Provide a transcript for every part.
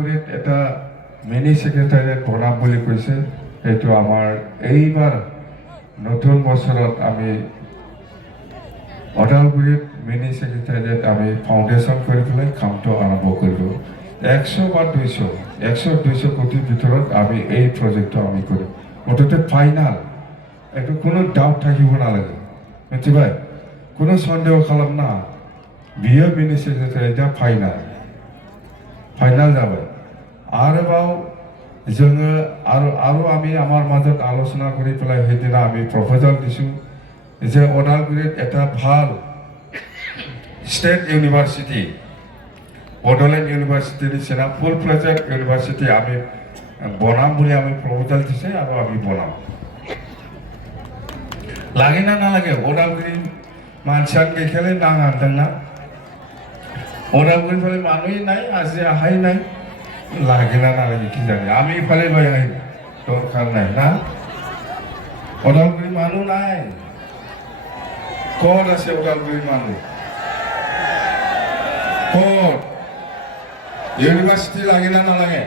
ওদালগুৰিত এটা মিনি সেক্ৰেটাৰিয়েট বনাম বুলি কৈছে। এইটো আমাৰ এইবাৰ নতুন বছৰত আমি ওদালগুৰিত মিনি সেক্ৰেটাৰিয়েট আমি ফাউন্ডেশন কৰি পেলাই কামটো আৰম্ভ কৰিলোঁ। 100 বা 200 কোটিৰ ভিতৰত আমি এই প্ৰজেক্টটো আমি কৰিম। মুঠতে ফাইনাল, এইটো কোনো ডাউট থাকিব নালাগে, মিथिबाय? কোনো সন্দেহ খালামনা, बियो मिनि सेक्रेटारियेटआ फाइनाल जाबाय। आरोबाव जोङो आरो আমি আমাৰ মাজত আলোচনা কৰি পেলাই সেইদিনা আমি প্ৰপ'জাল দিছোঁ যে ওদালগুৰিত এটা ভাল ষ্টেট ইউনিভাৰ্চিটি, বড়োলেণ্ড ইউনিভাৰ্চিটিৰ নিচিনা ফুল ফ্লেজেড ইউনিভাৰ্চিটি আমি বনাম বুলি আমি প্ৰপ'জাল দিছে আৰু আমি বনাম। লাগে না নালাগে? ওদালগুৰি মানसियान गैखाले नाङा होनदोंना? ওদালগুৰি মানুহে নাই, আজি আহাই নাই, লাগে না নালাগে কি জানে? আমি ইফালে লৈ আহিম, দৰকাৰ নাই না? ওদালগুৰি মানুহ নাই, ক'ত আছে ওদালগুৰি মানুহ? ক'ত? ইউনিভাৰ্চিটি লাগে না নালাগে?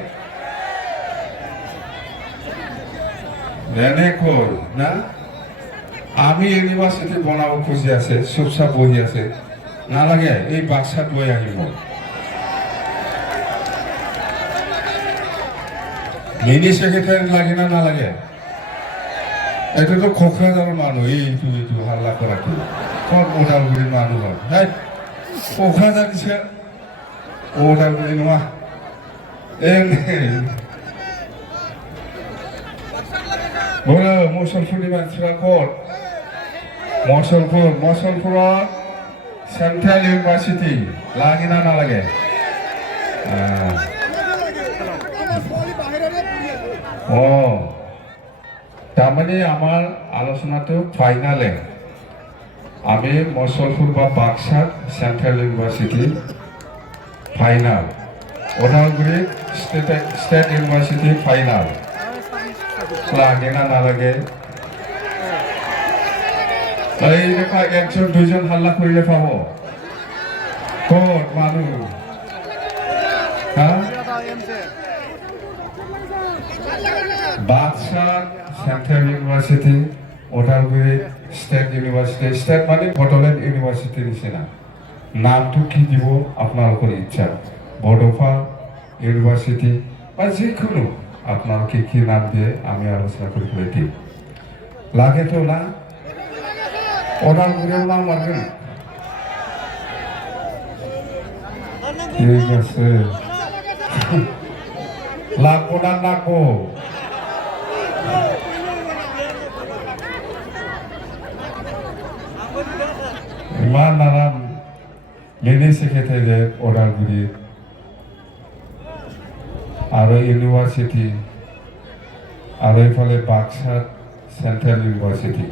এনেকৈ না? আমি ইউনিভাৰ্চিটি বনাব খুজি আছে, চুপচাপ বহি আছে, নালাগে, এই বাক্সাত লৈ আহিব। মিনি সেক্রেটারি লাগে না নালাগে? এটা তো কোকরাঝারের মানুষ, এইটু হাল্লা করা কি? কত ওদালগুড়ির মানুষ হয়? হ্যাঁ, কোকরাঝার দিছে, ওদালগুড়ি নয়। বলে মুসলপুরের মানুষরা কত? মুসলপুরত সেন্ট্রাল ইউনিভার্সিটি লাগে না নালাগে? তাৰমানে আমাৰ আলোচনাটো ফাইনালে, আমি মুছলপুৰ বা বাক্সাত সেন্ট্ৰাল ইউনিভাৰ্সিটি ফাইনাল, ওদালগুৰিত ষ্টেট ইউনিভাৰ্সিটি ফাইনাল, লাগে না নালাগে? এই দেখা 100-200 হাল্লা কৰিলে পাব? ক'ত মানুহ? Baksa central university, Udalguri state university, state মানে বড়োলেণ্ড ইউনিভাৰ্সিটিৰ নিচিনা। নামটো কি দিব আপোনালোকৰ ইচ্ছা, বড়োফা ইউনিভাৰ্সিটি বা যিকোনো আপোনালোকে কি নাম দিয়ে আমি আলোচনা কৰি পেলাই দিম। লাগেতো না? ওদালগুৰিৰ নাম মাৰবেন? ঠিক আছে, লাগবো না লাগবো? ইমান নানান মিনি সেক্ৰেটাৰিয়েট ওদালগুৰিৰ আৰু ইউনিভাৰ্সিটি, আৰু এইফালে বাক্সাত সেন্ট্ৰাল ইউনিভাৰ্সিটি।